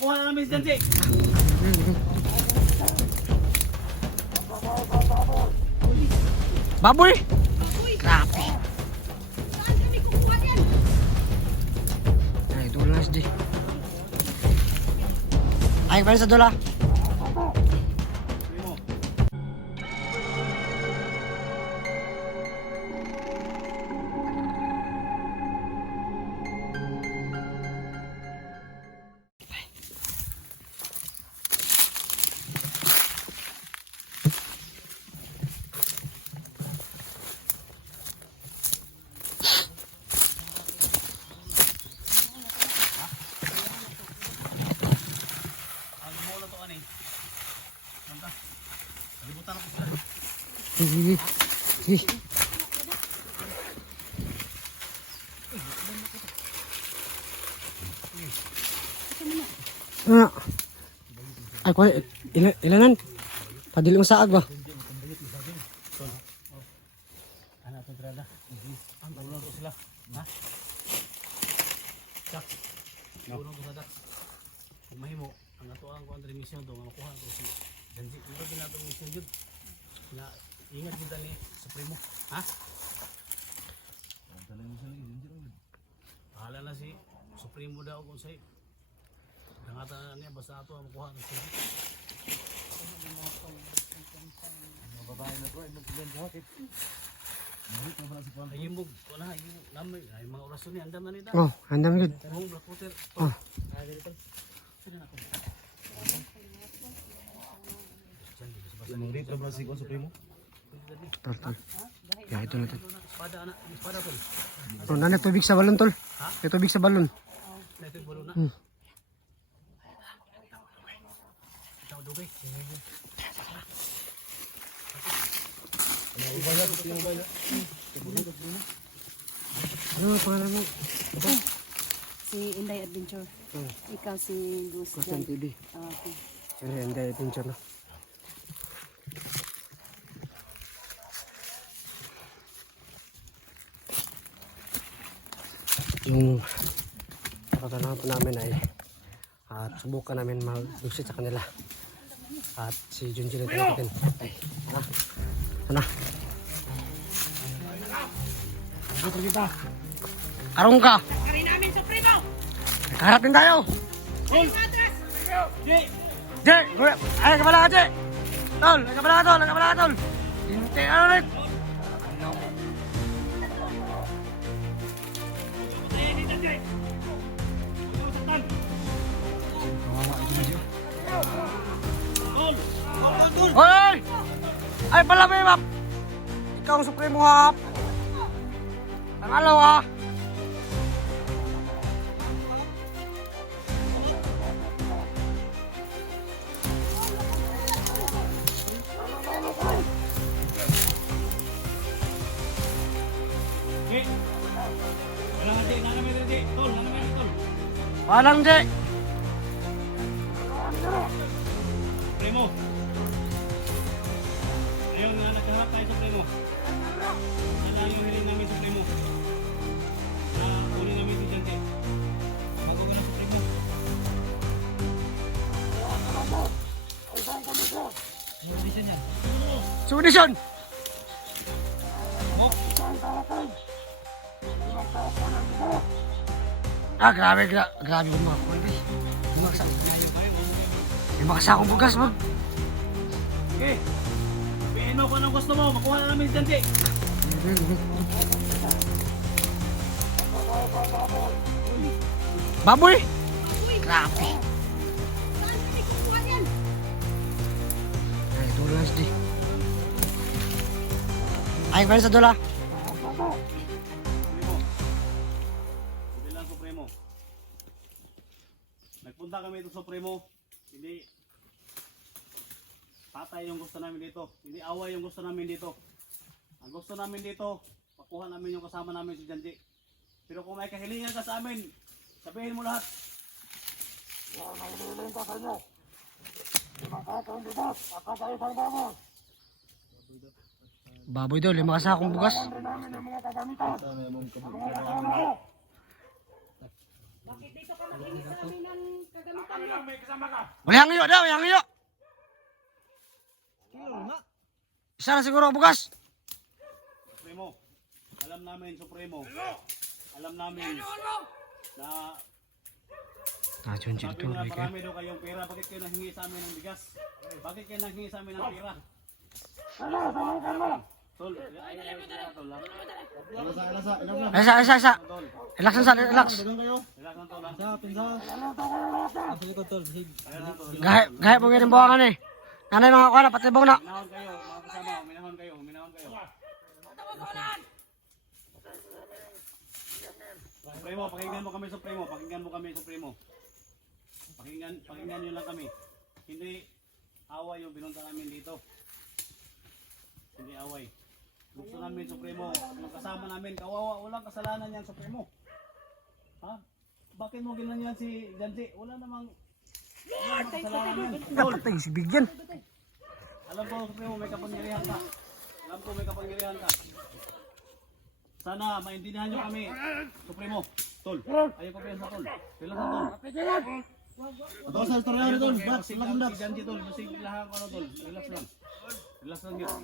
Kuha na namin si Janji. Baboy! Grabe! Saan kami kukuha yan? Ay, dula na si ay, balik sa dula. Ay, kuha, ilanan. Padili mo saag ba? Anak to drada. Ang tulong ko sila. Ha? Chak. Tulong ko sada. Kung mahimo, ang atuang ko ang mission do makuha ko si Janji. Ito ginatong mission jud. Na ingat kita ni Supremo. Ha? Bahala na si Supremo daw kung sa'yo. Nangata niya basta ato ang makuha ng Janji. Babae na ko, nagpilihan sa hakit. Ay yung bug, wala, yung namin, ay mga orasyon niya, andam na nita. Oh, andam yun. Oh, Black Water. Oh. Saan na ako? Mangrit na si ko Supremo. Tol, tol. Ya, ito na tol. Espada anak, espada tol. Oh, nana tubig sa balon tol. May tubig sa balon. Ito yung balo na. Ito, dugay. Ano ang pangalan mo? Si Inday Adventure. Ikaw si Gus. Kosan TV. Okay. Ano yan, dahil pincher na. Yung pagkakanahan po namin ay at subukan namin mag-dusit sa kanila. At si Junji na tayo natin. Ay, ano? Ano? Dito kita. Karong ka! Kari namin sa primo! Harap din tayo! Atras! Jay! Ay, kabala ka, Jay! Tol! Ay, kabala ka, tol! Ay, kabala ka, tol! Hintay, ano ulit? Hoy! Ay, pala, may map! Ikaw ang supremo, hap! Ang alaw, ha! Walang, Jay! Primo. Ayaw na nagkaharap tayo sa Primo. Yan lang yung hiling namin sa Primo. Na uli namin si Janji. Magawin na sa Primo. Ano audition yan? Subdivision! Ah, grabe yung mga kulbi. May makasakong bugas, mag. Okay. Pino ko anong gusto mo. Makuha na namin si Janji. Baboy! Grabe. Saan kami kukuha yan? Ay, dula na si ay, balik sa dula. Primo. Bilang Supremo. Nagpunta kami ito sa Supremo. Hindi patay yung gusto namin dito. Hindi away yung gusto namin dito. Ang gusto namin dito, pakuha namin yung kasama namin si Janji. Pero kung may kahilingan ka sa amin, sabihin mo lahat. Baboy daw, 5 kasakong bugas. Bakit dito ka mag-inis sa amin ng Wala yang iyo daw, yang iyo. Isa na siguro bukas. Supremo, alam namin, Supremo. Alam namin na Junjun sabi to, nila like marami daw kayong pera. Bakit kayo nanghingi sa amin ng bigas? Bakit kayo nanghingi sa amin ng pera? Tol, tol. Isa. Relax na sa, relax. Relax lang, tol. Gahit mo ganyan buwangan eh. Nanay mga kuha na, patibong na. Minahon kayo, mga kasama. Minahon kayo. Supremo, pakinggan mo kami, Supremo. Pakinggan nyo lang kami. Hindi away yung binunta namin dito. Hindi away. Gusto namin, Supremo, yung kasama namin, kawawa, walang kasalanan yan, Supremo. Ha? Bakit mo ginanyan si Janji? Wala namang kasalanan yan. Dapat tayo si Bigyan. Alam ko, Supremo, may kapangyarihan ka. Sana maintindihan nyo kami, Supremo. Tol, ayaw ko sa Tol. Relax na, Tol. Ito sa istorya rin, Tol. Relax lang, si Janji, Tol. Basig lahat ko, Tol. Relax lang. Relax lang yun.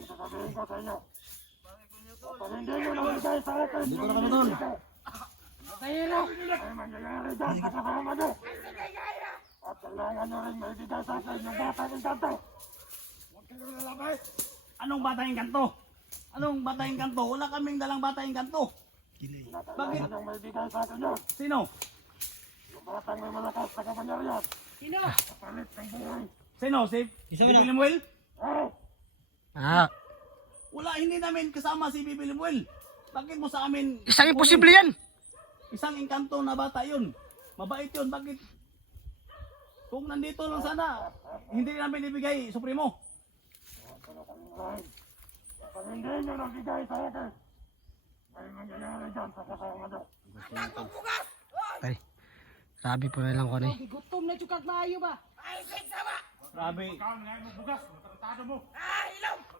Dito na kami, Tol. Anong batang kanto? Wala kaming dalang batang kanto. Bakit? Sino? Sino? Si Bibi Limuel? Ah, Wala, hindi namin kasama si Bibi Limuel. Bakit mo sa amin? isang imposible yan. Isang engkanto na bata yun. Mabait yun. Bakit? Kung nandito lang sana, hindi namin ibigay, Supremo. Ay, sabi po na lang ko na eh. Gutom na jukag maayo ba? Grabe.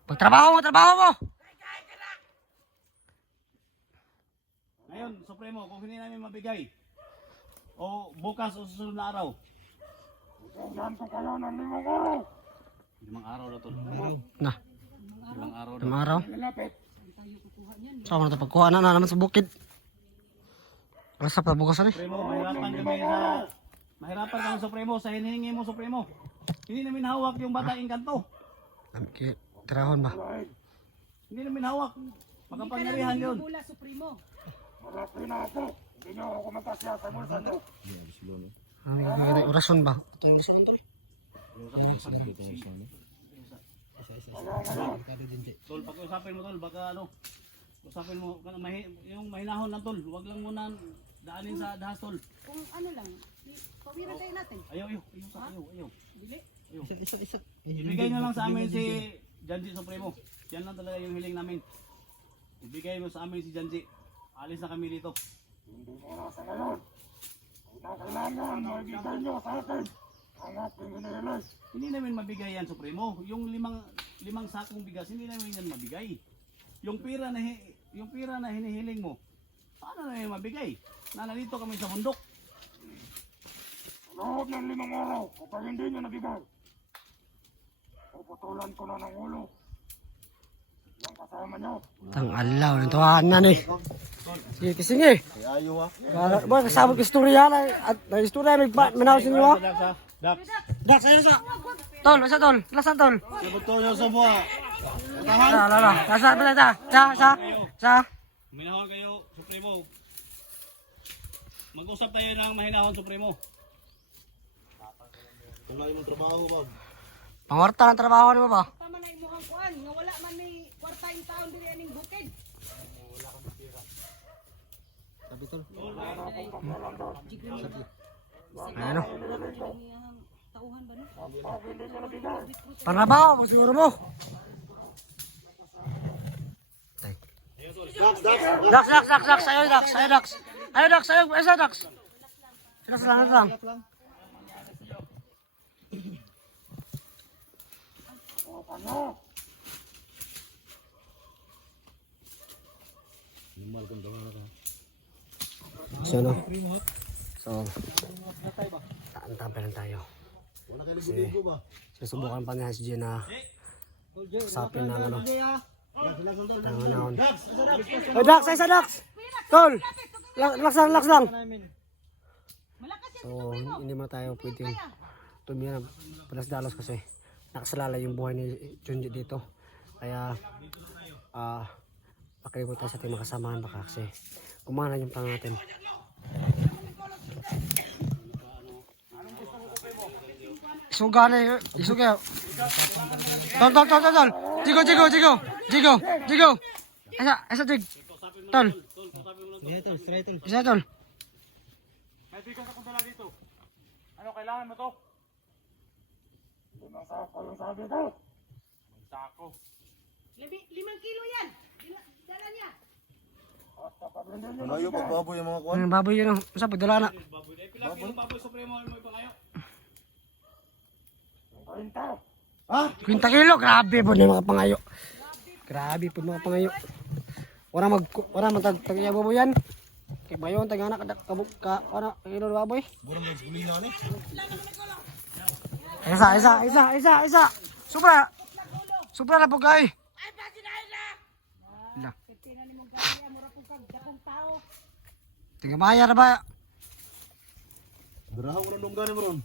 Magtrabaho mo. Ngayon, Supremo, kung hindi namin mabigay, o bukas o susunod na araw. Limang araw na to. Na, Limang araw na. ng araw. Saan mo na ito pagkuha na naman sa bukid. Alas sa bukasan eh. Supremo, mahirapan kami, Supremo, sa hinihingi mo, Supremo. Hindi namin hawak yung bata engkanto. Tirahon ba? Hindi namin hawak. Makapangyarihan yun. Mula Supremo. May orason ba? Ito yung orason to eh. Tol, pag-usapin mo, Tol, baka ano, usapin mo, yung mahinahon lang, Tol. Huwag lang muna daanin sa dahas, Tol. Kung ano lang, pawiran tayo natin. Ayaw. Bili. Ibigay nyo lang sa amin si Janji Supremo. Yan lang talaga yung hiling namin. Ibigay mo sa amin si Janji. Alis na kami dito. Hindi namin mabigay yan, Supremo. Yung limang sakong bigas, hindi namin yan mabigay. Yung pira na hinihiling mo, paano na yan mabigay? Nandito kami sa bundok. Loob ng 5 araw, kapag hindi nyo nabigay, puputulan ko na ng ulo. Yung kasama nyo. Tang alaw, nantuhaan eh. Sige. Ayaw ha. Ba, kasabot istorya na. At na istorya, may manaw sa inyo ha. Dak, sayo sa. Tol, isa tol. Lasan tol. Sabuto nyo sa buha. La. Sa. Minahon kayo, Supremo. Mag-usap tayo ng mahinahon, Supremo. Kung lang yung trabaho, Bob. Pangwarta ng trabaho mo ba? Tama na imuhang kuan, nga wala man may kwarta yung taon dili aning bukid. Sabi tol. Ano? Ano? Tauhan ba no? Panabaho mo siguro mo. Dax. Ayo Dax. Relax lang. So, Antapay lang tayo. Wala kayo ligo ba? Sinusubukan pa niya si Jen na usapin ng ano. Ng anahon. Oh, Dax! Isa Dax! Tol! Relax lang! Malakas yan. So, hindi mo tayo pwedeng tumira palas-dalos kasi nakasalala yung buhay ni Junji dito. Kaya, pakalimutan tayo sa ating makasamahan baka kasi kumana yung plano natin. Isuga na yun. Isuga. Tol. Jigo. Esa jig. Tol. Isa tol. May bigas akong dala dito. Ano, kailangan mo to? 5 sako yung sabi ko. Sako. 5 kilo yan. Dala niya. Malayo pagbaboy yung mga kuwan. Ang baboy yun. Sa pagdala na. Baboy. Pila kilong baboy supremo mo ipangayo? 40. Ha? 20 kilo. Grabe po na mga pangayo. Grabe po mga pangayo. Wala magtagtagya baboy yan. Kaya ba yun, tagana ka, kilo na baboy? Burang may gulina ni. Isa. Sobra na po kay. Ala. Tingnan mo gaya mura pong kagdapong tao. Tiga maya na ba? Berahaw mo nung gani mo ron.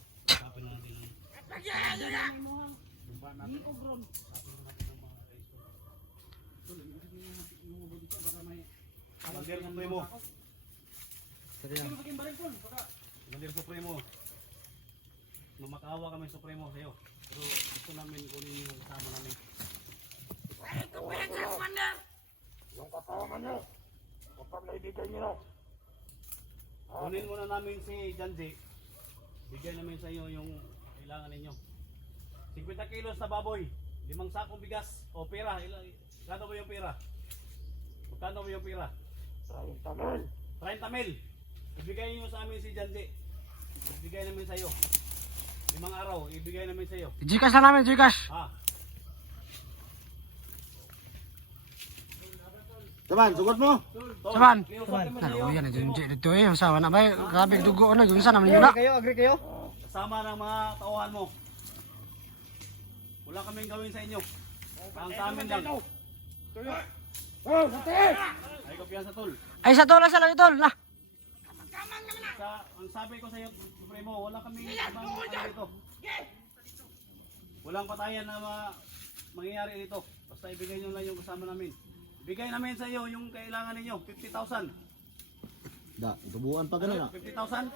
Di ko gron. Mandir supremo. Mandir supremo. Mamakawa kami supremo sa'yo. Pero gusto namin kunin yung kasama namin. Yung kasama niyo. Kapag naibigay niyo na. Kunin muna namin si Janji. Bigyan namin sa iyo yung kailangan ninyo. 50 kilos na baboy, 5 sakong bigas o pera. Kano ba yung pera? Magkano ba yung pera? 30 mil. 30 mil. Ibigay niyo sa amin si Janji. Ibigay namin sa iyo. 5 araw, ibigay namin sa iyo. Gcash na namin, Gcash. Ha? Taman, sugot mo. Saban. Saban. Ano yan, dito eh. Sawa na ba? Grabe, dugo na. Yung isa naman yun na. Agree kayo? Kasama ng mga tauhan mo. Wala kaming gawin sa inyo. Ang sa amin lang. Oh, sate! Ay kopyan sa tol. Ay, sa tol, lang tol. Na. Ang sabi ko sa iyo, Supremo, wala kaming ibang dito. Walang patayan na mangyayari dito. Basta ibigay nyo lang yung kasama namin. Ibigay namin sa iyo yung kailangan ninyo, 50,000. Da, tubuan pa gano'n. 50,000?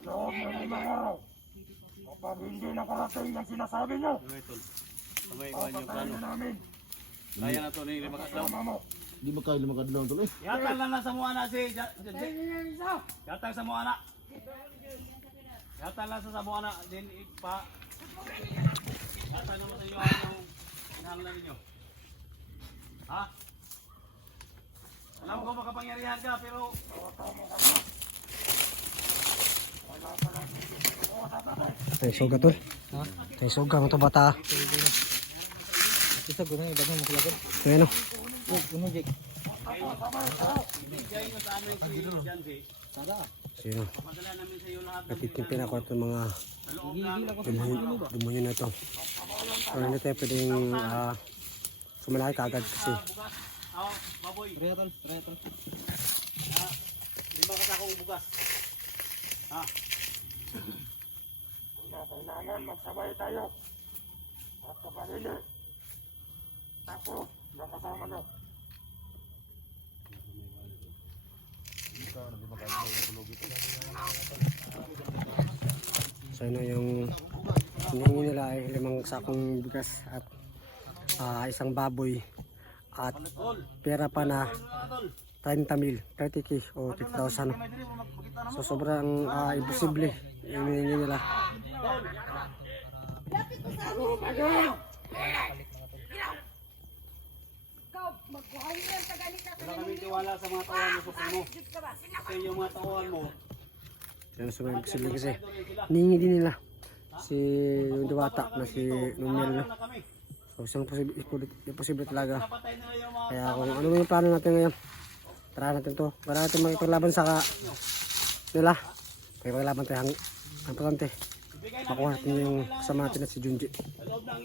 Ano, may mga araw. Kapag hindi nakarating yung sinasabi niyo, Ano ito? Sabay ko yung plano. namin. Kaya na ito ni Limakadlaw. Tama mo. Di ba kayo lumakadlaw tuloy? Yatang lang na sa mga na si Janji. Yatang sa mga na. Yatang lang sa mga na. Din ipa. Yatang naman sa iyo ang hinahanglan ninyo. Ha? Alam ko makapangyarihan ka pero Tay soga tol. Tay soga mo to bata. Isa ko na yung bagong makulagod. Ano? Ano, Jake? ibigay nyo sa amin si Janji. Sino? Padala namin sa iyo lahat ng Natitipin ako itong mga sa loob ng demonyo na ito. So hindi tayo pwedeng sumalaki kagad kasi bugas. Baboy. Reatol. 5 kasakong bugas. Ha? Kailangan magsabay tayo. At kapag hindi, ako, nakasama niyo. so yun na yung hinihingi nila ay 5 sakong bigas at isang baboy at pera pa na 30,000, 30k o 50,000. So sobrang imposible yung hinihingi nila. Ikaw, magkuhawiran sa ganit na Wala kami tiwala sa mga tauhan mo Supremo. Kasi yung mga tauhan mo, Yan ang sobrang imposible kasi hinihingi din nila si yung diwata na si Numel na. na kami. So isang imposible talaga. Napatay nila yung mga Kaya kung ano yung plano natin ngayon, try natin to para natin makipaglaban sa nila. Makipaglaban tayo Importante, Ibigay namin makuha sa natin inyo yung kailangan kasama nyo. natin na si Junji. Sa loob ng